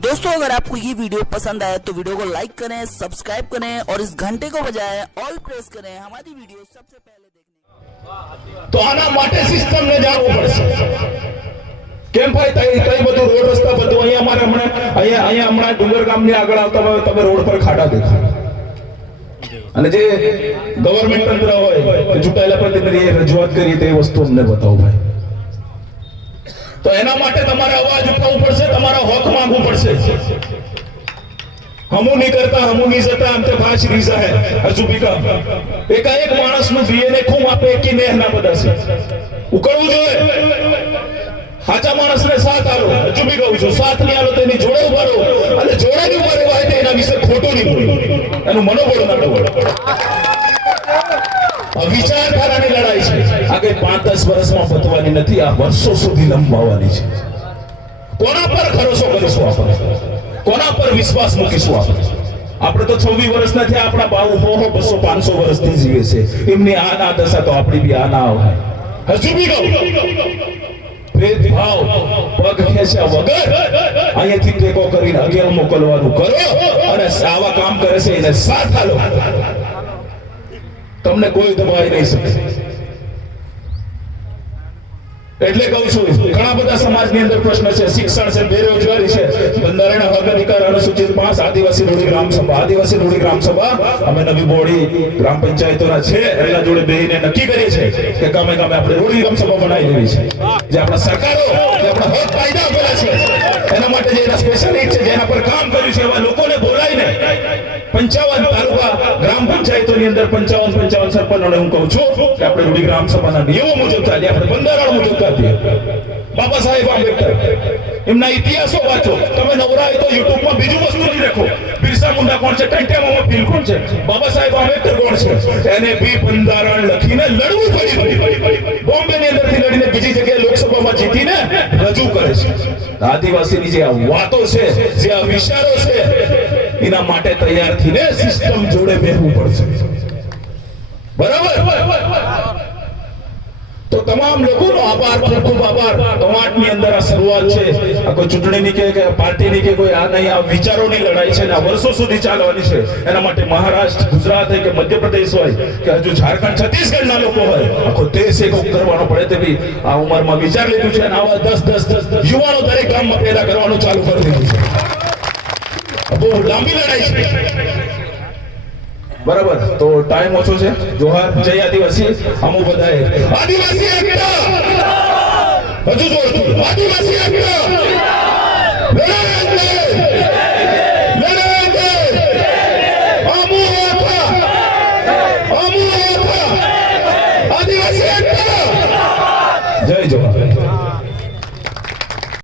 दोस्तों अगर आपको ये वीडियो पसंद आया तो वीडियो को लाइक करें सब्सक्राइब करें और इस घंटे को बजाय ऑल प्रेस करें हमारी वीडियो सबसे पहले देखने તો આના માટે સિસ્ટમને જાણવું પડશે કેમ ભાઈ તઈ તઈ બધું રોડ રસ્તા બધું અહીંયા અમારે હમણાં અહીંયા અહીંયા હમણાં ડુંગર ગામની આગળ આવતા હોય તમે રોડ પર ખાડા દેખાય અને જે ગવર્મેન્ટ તંત્ર હોય કે ચૂંટાયેલા પ્રતિનિધિએ રજૂઆત કરી તે વસ્તુ અમને બતાવો ભાઈ તો એના માટે તમારે અવાજ ઉઠાવવું પડશે, તમારો હક માંગવું પડશે. હમુ નહીં કરતા, હમુ નહીં જતા, અંતે ભાષ રીઝા હે કામ એકાએક માણસનું ડીએનએ ખૂમ આપે, એકી નેહ ના બધા છે ઉકળવું જોઈએ. સાચા માણસને સાથ આલો હજુ બી કહું છું. સાથ નહીં આલો તેની જોડે ઊભા રહો. અને જોડે નહીં ઊભા રહેવાય તો એના વિશે ખોટું નહીં બોલો. એનું મનોબળ ના ડબળ લડાઈ છે આ કઈ પાંચ દસ વર્ષમાં પતવાની નથી. આ વર્ષો સુધી લંબાવવાની છે. કોના પર ભરોસો કરીશું આપણે? કોના પર વિશ્વાસ મૂકીશું આપણે? આપણે તો છવ્વીસ વર્ષ નથી, આપણા બાવું હો, બસો પાંચસો વર્ષથી જીવે છે. એમની આ ના દશા તો આપણી બી આ ના હોય. હજુ બી ભેદભાવ, પગ ખેંચ્યા વગર અહીંયાથી ટેકો કરીને અગિયાર મોકલવાનું કરો અને આવા કામ કરે છે, એને સાથ હાલો તમને કોઈ દબાઈ નહીં શકે. એટલે કહું છું, ઘણા બધા સમાજની અંદર પ્રશ્ન છે, શિક્ષણ છે, બેરોજગારી છે. બંધારણ હક અધિકાર અનુસૂચિત પાંચ આદિવાસી રૂઢી ગ્રામ સભા. આદિવાસી રૂઢી ગ્રામ સભા અમે નવી બોડી ગ્રામ પંચાયતોના છે, એના જોડે બેહીને નક્કી કરીએ છે કે ગામે ગામે આપણે રૂઢી ગ્રામ સભા બનાવી દેવી છે. જે આપણા સરકારો, જે આપણા હક કાયદા આપેલા છે, એના માટે જે એના સ્પેશિયાલિસ્ટ છે જેના પર કામ કર્યું છે એવા લોકોને બોલાવીને પંચાવન તાલુકા ગ્રામ પંચાયતોની અંદર પંચાવન પંચાવન સરપંચોને હું કહું છું કે આપણે રૂઢી ગ્રામ સભાના નિયમો મુજબ ચાલીએ, આપણે બંધારણ મુજબ ચાલીએ. બાબા સાહેબ આંબેડકર, એમના ઇતિહાસો વાંચો. તમે નવરાય તો યુટ્યુબમાં બીજું વસ્તુ નહીં દેખો બિરસા મુંડા કોણ છે? ટંટ્યા ભીલ કોણ છે? બાબા સાહેબ આંબેડકર કોણ છે? એને બી બંધારણ લખીને લડવું પડ્યું. બોમ્બે ની અંદરથી લડીને બીજી જગ્યાએ લોકસભામાં જીતીને રજૂ કરે છે. આદિવાસીની જે વાતો છે, જે વિચારો છે એના માટે તૈયાર થઈને સિસ્ટમ જોડે બેહવું પડશે. બરાબર? તો તમામ લોકોનો આભાર, ખૂબ ખૂબ આભાર. કવાંટની અંદર આ શરૂઆત છે. આ કોઈ ચૂંટણીની કે પાર્ટીની કે કોઈ આ નહીં, આ વિચારોની લડાઈ છે આ વર્ષો સુધી ચાલવાની છે. એના માટે મહારાષ્ટ્ર, ગુજરાત કે મધ્યપ્રદેશ હોય કે હજુ ઝારખંડ, છત્તીસગઢના લોકો હોય, આખો દેશ એક કરવાનો પડે તે બી આ ઉંમરમાં વિચાર લીધું છે અને આવા દસ દસ દસ યુવાનો દરેક ગામમાં પેદા કરવાનું ચાલુ કરી દીધું છે. બહુ લાંબી લડાઈ છે બરાબર. તો ટાઈમ ઓછો છે. જોહાર જય આદિવાસી. અમુ બધાએ આદિવાસી એકતા હજુ જોર આદિવાસી એકતા જય જોહાર.